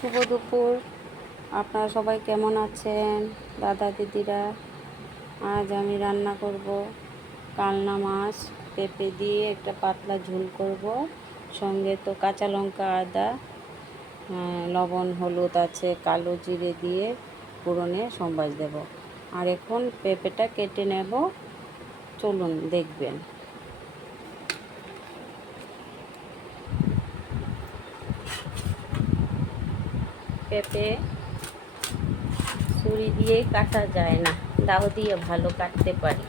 শুভ দুপুর। আপনারা সবাই কেমন আছেন দাদা দিদিরা? আজ আমি রান্না করব কালনা মাছ পেঁপে দিয়ে একটা পাতলা ঝোল করব। সঙ্গে তো কাঁচা লঙ্কা, আদা, লবণ, হলুদ আছে, কালো জিরে দিয়ে ফোড়নে সম্বাস দেব। আর এখন পেঁপেটা কেটে নেব, চলুন দেখবেন। পেঁপে ছুরি দিয়ে কাটা যায় না, দাও দিয়ে ভালো কাটতে পারি,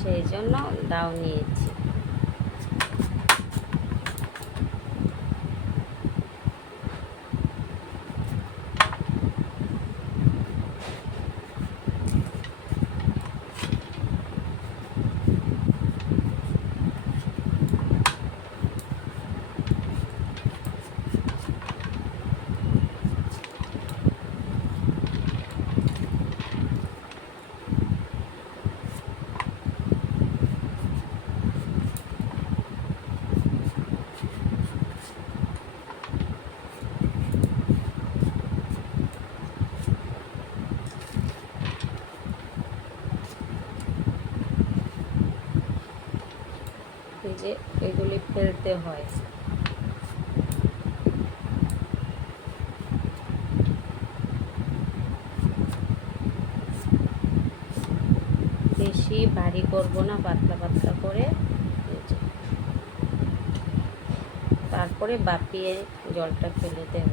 সেই জন্য দাও নিয়েছি। এই যে এগুলি ফেলতে হয়। বেশি ভারী করব না, পাতলা পাতলা করে। তারপরে বাপিয়ে জলটা ফেলে দেব।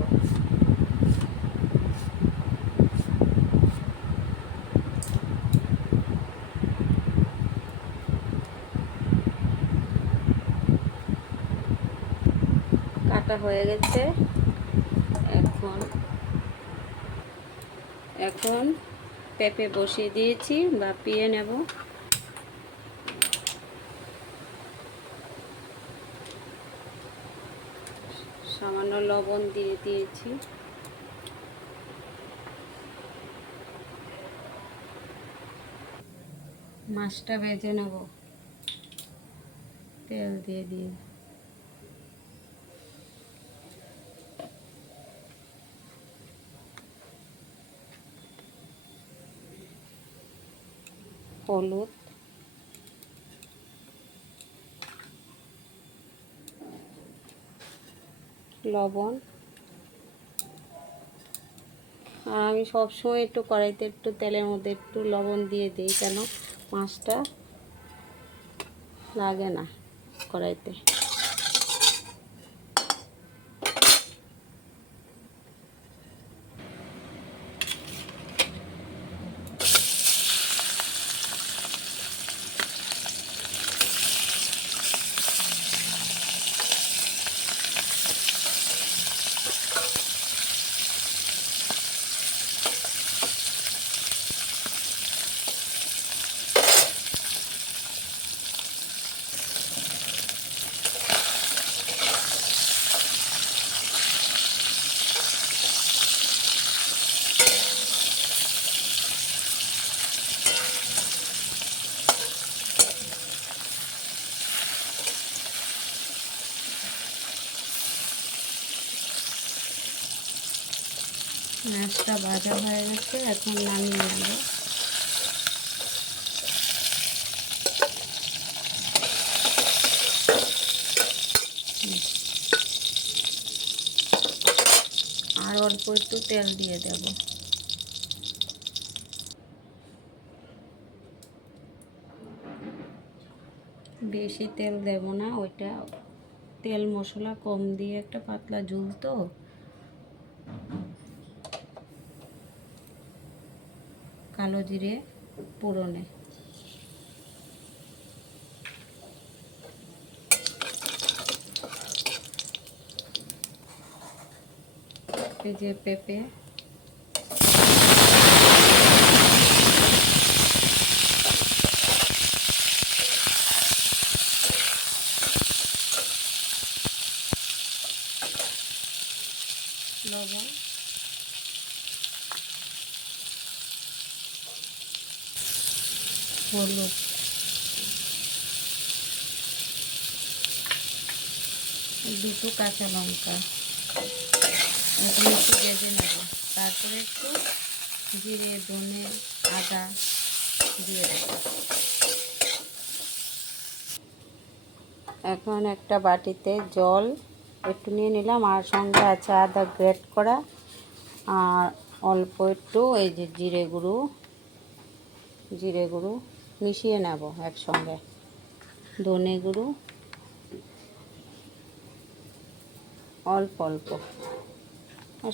কাটা হয়ে গেছে। এখন পেঁপে বসিয়ে দিয়েছি, বাপিয়ে নেব। সামান্য লবণ দিয়ে দিয়েছি। মাছটা ভেজে নেব, তেল দিয়ে হলুদ, লবণ। আর আমি সবসময় একটু কড়াইতে একটু তেলের মধ্যে একটু লবণ দিয়ে দিই, কেন মাছটা লাগে না কড়াইতে। মাছটা ভাজা হয়ে গেছে, এখন নামিয়ে নেব। আর অল্প একটু তেল দিয়ে দেব। বেশি তেল দেব না, ওইটা তেল মশলা কম দিয়ে একটা পাতলা ঝোল তো। কালো জিরে ফোড়নে, এই যে পেঁপে, লবণ, হলুদ, দুটো কাঁচা লঙ্কা, এখন একটু ভেজে নেব। তারপরে একটু জিরে, ধনে, আদা দিয়ে দেব। এখন একটা বাটিতে জল একটু নিয়ে নিলাম, আর সঙ্গে আছে আদা গ্রেট করা, আর অল্প একটু এই যে জিরে গুঁড়ো মিশিয়ে নেব একসঙ্গে, ধনে গুঁড়ো অল্প অল্প,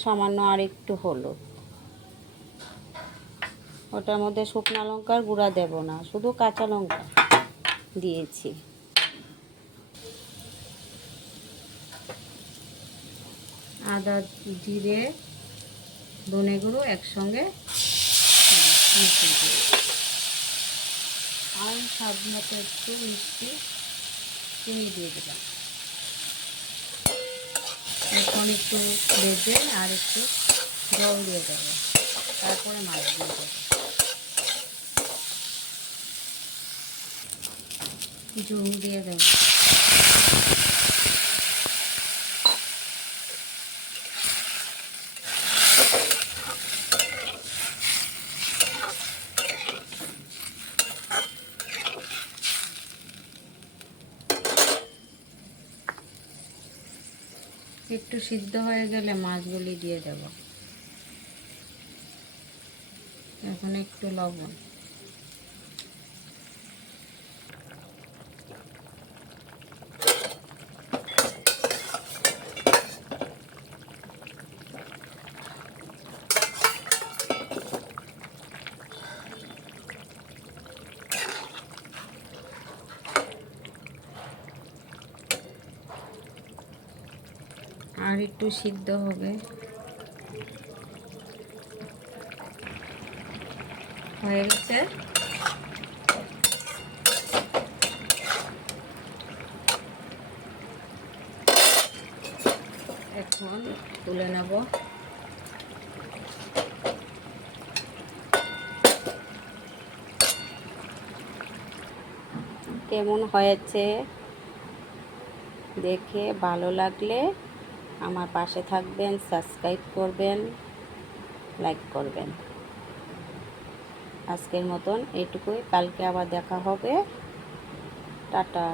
সামান্য আর একটু হলুদ। ওটার মধ্যে শুকনো লঙ্কার গুঁড়া দেব না, শুধু কাঁচা লঙ্কা দিয়েছি। আদা, জিরে, ধনে গুঁড়ো একসঙ্গে মিশিয়ে দিই। আর স্বাদ মতো একটু মিষ্টি চিনি দিয়ে দিলাম। এখন একটু ভেজে আর একটু জল দিয়ে দেবো, তারপরে মাছ দিয়ে দেবো। ঝুল দিয়ে দেবো। একটু সিদ্ধ হয়ে গেলে মাছগুলি দিয়ে দেব। এখন একটু লবণ, আর একটু সিদ্ধ হবে। হয়ে গেছে। এখন তুলে নেব। কেমন হয়েছে দেখে ভালো লাগলে আমার পাশে থাকবেন, সাবস্ক্রাইব করবেন, লাইক করবেন। আজকের মতন এইটুকুই, কালকে আবার দেখা হবে। টাটা।